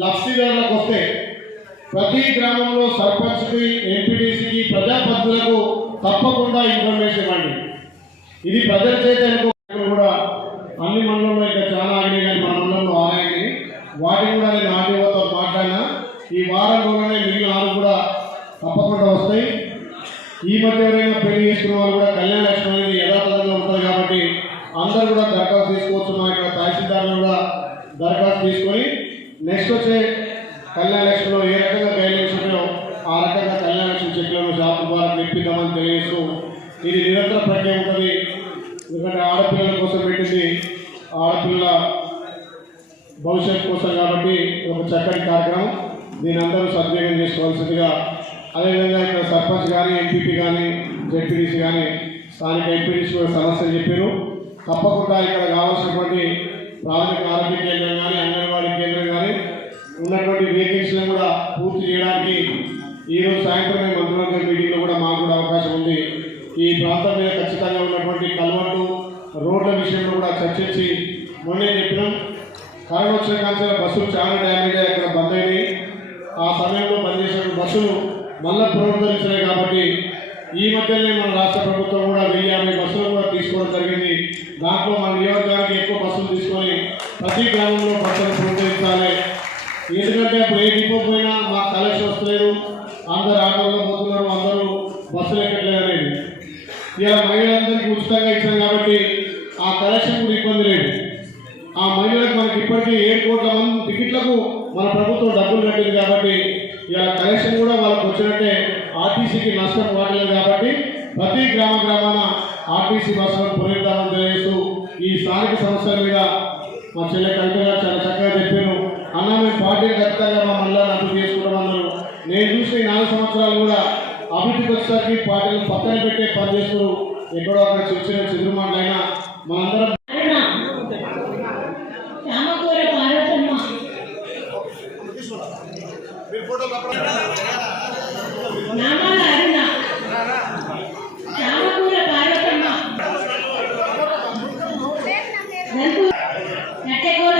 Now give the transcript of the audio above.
లబ్ధిదారులకు వస్తే ప్రతి గ్రామంలో సర్పంచ్కి, ఎంపీటీసీకి, ప్రజాప్రతినిధులకు తప్పకుండా ఇన్ఫర్మేషన్ ఇవ్వండి. ఇది ప్రజల చేత కూడా అన్ని మండలంలో ఇంకా చాలా ఆగినాయి, కానీ మన మండలంలో ఆగాయి. వాటిని కూడా నేను ఆర్టీఓతో మాట్లాడినా ఈ వారం రోజులనే మిగిలిన 6 కూడా తప్పకుండా వస్తాయి. ఈ మధ్య ఎవరైనా పెళ్లి చేసుకున్న వాళ్ళు కూడా కళ్యాణ లక్ష్మి అనేది యథాతథంగా ఉంటుంది కాబట్టి అందరూ కూడా దరఖాస్తు తీసుకోవచ్చు. మా ఇక్కడ తహసీల్దార్లు కూడా దరఖాస్తు తీసుకొని నెక్స్ట్ వచ్చే కళ్యాణ లక్ష్మిలో ఏ రకంగా గైడ్లైన్స్ ఉన్నాయో ఆ రకంగా కళ్యాణ లక్ష్మి చెట్లను షాపు ద్వారా తెప్పిద్దామని తెలియజేస్తూ ఇది నిరంతర ప్రక్రియ ఉంటుంది. ఎందుకంటే ఆడపిల్లల కోసం పెట్టింది, ఆడపిల్లల భవిష్యత్తు కోసం కాబట్టి ఒక చక్కటి కార్యక్రమం. దీని అందరూ సద్వినియోగం చేసుకోవాల్సిందిగా, అదేవిధంగా ఇక్కడ సర్పంచ్ కానీ, ఎంపీపీ కానీ, జెడ్పీటీసీ కానీ, స్థానిక ఎంపీటీసీ కూడా సమస్యలు చెప్పారు. తప్పకుండా ఇక్కడ కావాల్సినటువంటి ప్రాథమిక ఆరోగ్య కేంద్రం కానీ, అంగన్వాడీ కేంద్రం కానీ ఉన్నటువంటి వేకెన్సీలను కూడా పూర్తి చేయడానికి ఈరోజు సాయంత్రం మంత్రులందరి మీటింగ్లో కూడా మాకు కూడా అవకాశం ఉంది. ఈ ప్రాంతం మీద ఖచ్చితంగా ఉన్నటువంటి కల్వర్టు రోడ్ల విషయంలో కూడా చర్చించి మొన్నే చెప్పినాం. కరోనా వచ్చిన కాంచెల బస్సులు చాలా డ్యామేజ్ అయ్యి అక్కడ బంద్ అయినాయి. ఆ సమయంలో పనిచేసిన బస్సులు మళ్ళీ పునరుద్ధరించినాయి కాబట్టి ఈ మధ్యనే మన రాష్ట్ర ప్రభుత్వం కూడా 1050 బస్సులు కూడా తీసుకోవడం జరిగింది. దాంట్లో మన నియోజకవర్గానికి ఎక్కువ బస్సులు తీసుకొని ప్రతి గ్రామంలో బస్సులు పునరుద్ధరించాలి. ఎందుకంటే అప్పుడు ఏ డిపో పోయినా మాకు కలెక్షన్ వస్తలేదు, అందరు ఆటోల్లో పోతున్నారు, అందరూ బస్సులు ఎక్కట్లేదు అనేది. ఇలా మహిళలందరికీ ఉచితంగా ఇచ్చాం కాబట్టి ఆ కలెక్షన్ కూడా ఇబ్బంది లేదు. ఆ మహిళలకు మనకి ఇప్పటికీ 7 కోట్ల మంది టికెట్లకు మన ప్రభుత్వం డబ్బులు కట్టింది కాబట్టి ఇలా కలెక్షన్ కూడా వాళ్ళకు వచ్చినట్టే. ఆర్టీసీకి నష్టం వాడలేదు కాబట్టి ప్రతి గ్రామాన ఆర్టీసీ బస్సులను పునరుద్ధరణ తెలియజేస్తూ ఈ స్థానిక సమస్యల మీద మా చెల్లె కవిత గారు చాలా చక్కగా చెప్పారు. అన్న మేము పార్టీలు ఖచ్చితంగా మా మళ్ళీ అభివృద్ధి చేసుకుంటామన్నారు. నేను చూసిన 4 సంవత్సరాలు కూడా అభివృద్ధికి వచ్చేసరికి పార్టీలు పక్కన పెట్టే పనిచేస్తూ ఎక్కడో అక్కడ చిన్న చెదురుమాటలైనా మనందరం నట్టెకోట